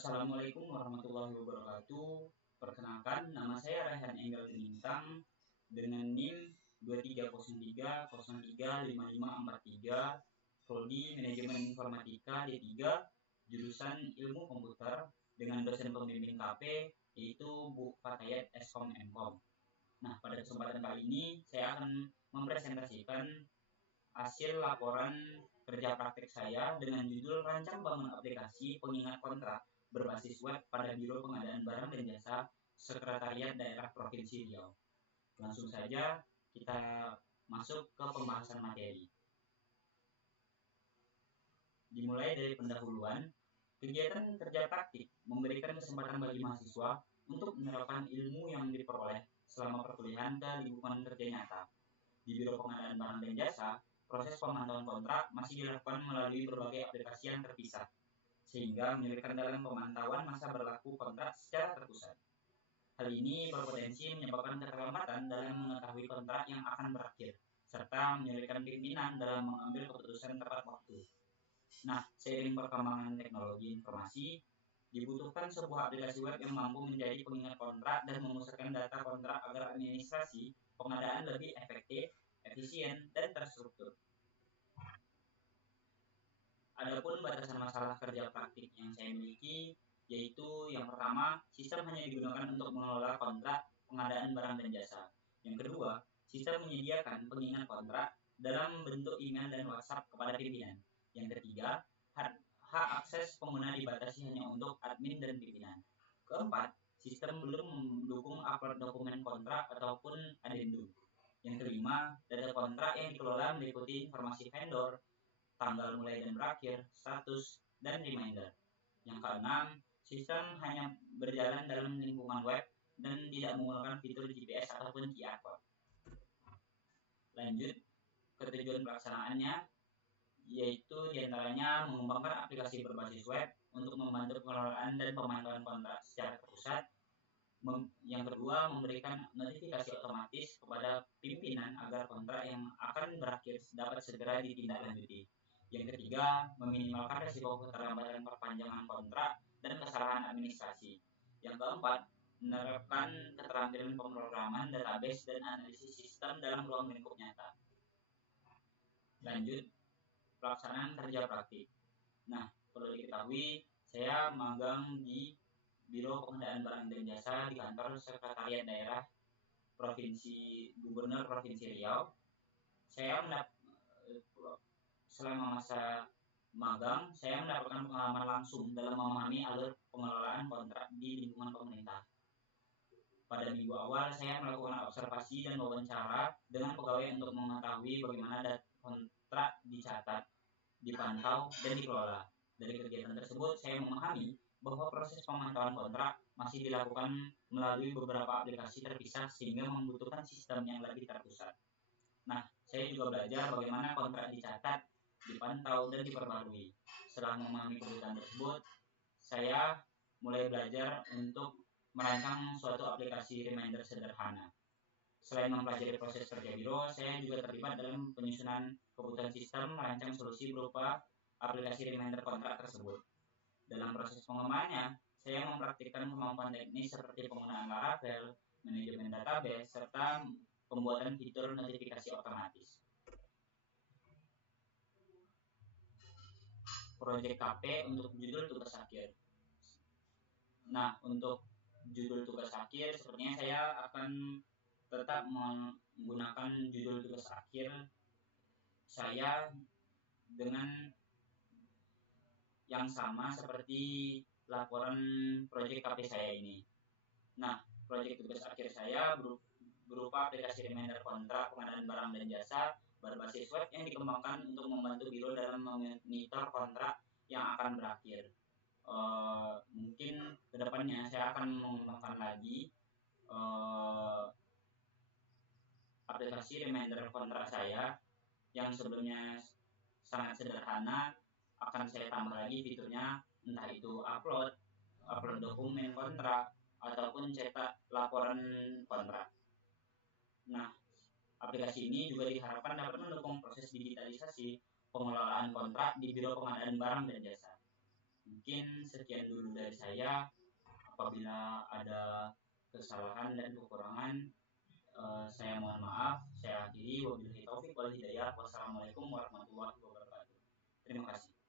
Assalamualaikum warahmatullahi wabarakatuh. Perkenalkan, nama saya Raihan Enggal Bintang dengan NIM 2303035543, Prodi Manajemen Informatika D3, jurusan Ilmu Komputer dengan dosen pembimbing KP yaitu Bu Fatayat Eskom Mkom. Nah, pada kesempatan kali ini saya akan mempresentasikan hasil laporan kerja praktik saya dengan judul Rancang Bangun Aplikasi Pengingat Kontrak berbasis web pada Biro Pengadaan Barang dan Jasa Sekretariat Daerah Provinsi Riau. Langsung saja kita masuk ke pembahasan materi. Dimulai dari pendahuluan, kegiatan kerja praktik memberikan kesempatan bagi mahasiswa untuk menerapkan ilmu yang diperoleh selama perkuliahan ke lingkungan kerja nyata. Di Biro Pengadaan Barang dan Jasa, proses pemantauan kontrak masih dilakukan melalui berbagai aplikasi yang terpisah, sehingga menyulitkan dalam pemantauan masa berlaku kontrak secara terpusat. Hal ini berpotensi menyebabkan keterlambatan dalam mengetahui kontrak yang akan berakhir, serta menyulitkan pimpinan dalam mengambil keputusan tepat waktu. Nah, seiring perkembangan teknologi informasi, dibutuhkan sebuah aplikasi web yang mampu menjadi pengingat kontrak dan memusatkan data kontrak agar administrasi pengadaan lebih efektif, efisien, dan terstruktur. Adapun batasan masalah kerja praktik yang saya miliki, yaitu yang pertama, sistem hanya digunakan untuk mengelola kontrak pengadaan barang dan jasa. Yang kedua, sistem menyediakan pengingat kontrak dalam bentuk email dan WhatsApp kepada pimpinan. Yang ketiga, hak akses pengguna dibatasi hanya untuk admin dan pimpinan. Keempat, sistem belum mendukung upload dokumen kontrak ataupun adendum. Yang kelima, data kontrak yang dikelola meliputi informasi vendor, tanggal mulai dan berakhir, status, dan reminder. Yang keenam, sistem hanya berjalan dalam lingkungan web dan tidak menggunakan fitur GPS ataupun QR code. Lanjut ke tujuan pelaksanaannya, yaitu diantaranya mengembangkan aplikasi berbasis web untuk membantu pengelolaan dan pemantauan kontrak secara terpusat. Yang kedua, memberikan notifikasi otomatis kepada pimpinan agar kontrak yang akan berakhir dapat segera ditindaklanjuti. Yang ketiga, meminimalkan risiko keterlambatan perpanjangan kontrak dan kesalahan administrasi. Yang keempat, menerapkan keterampilan pemrograman database dan analisis sistem dalam ruang lingkup nyata. Lanjut, pelaksanaan kerja praktik. Nah, perlu diketahui, saya magang di Biro Pengadaan Barang dan Jasa di kantor Sekretariat Daerah Gubernur Provinsi Riau. Selama masa magang, saya mendapatkan pengalaman langsung dalam memahami alur pengelolaan kontrak di lingkungan pemerintah. Pada minggu awal, saya melakukan observasi dan wawancara dengan pegawai untuk mengetahui bagaimana data kontrak dicatat, dipantau, dan dikelola. Dari kegiatan tersebut, saya memahami bahwa proses pemantauan kontrak masih dilakukan melalui beberapa aplikasi terpisah sehingga membutuhkan sistem yang lebih terpusat. Nah, saya juga belajar bagaimana kontrak dicatat, dipantau, dan diperbarui. Setelah memahami kebutuhan tersebut, saya mulai belajar untuk merancang suatu aplikasi reminder sederhana. Selain mempelajari proses kerja biro, saya juga terlibat dalam penyusunan kebutuhan sistem merancang solusi berupa aplikasi reminder kontrak tersebut. Dalam proses pengembangannya, saya mempraktikkan kemampuan teknis seperti penggunaan Laravel, manajemen database, serta pembuatan fitur notifikasi otomatis. Proyek KP untuk judul tugas akhir. Nah, untuk judul tugas akhir, sepertinya saya akan tetap menggunakan judul tugas akhir saya dengan yang sama seperti laporan proyek KP saya ini. Nah, proyek tugas akhir saya berupa aplikasi reminder kontrak pengadaan barang dan jasa berbasis web yang dikembangkan untuk membantu biro dalam memonitor kontrak yang akan berakhir. Mungkin kedepannya saya akan mengembangkan lagi aplikasi reminder kontrak saya yang sebelumnya sangat sederhana, akan saya tambah lagi fiturnya, entah itu upload dokumen kontrak ataupun cetak laporan kontrak. Nah, aplikasi ini juga diharapkan dapat mendukung proses digitalisasi pengelolaan kontrak di Biro Pengadaan Barang dan Jasa. Mungkin Mungkin sekian dulu dari saya. Apabila ada kesalahan dan kekurangan, saya mohon maaf. Saya akhiri. Wabillahi taufik wal hidayah. Wassalamualaikum warahmatullahi wabarakatuh. Terima kasih.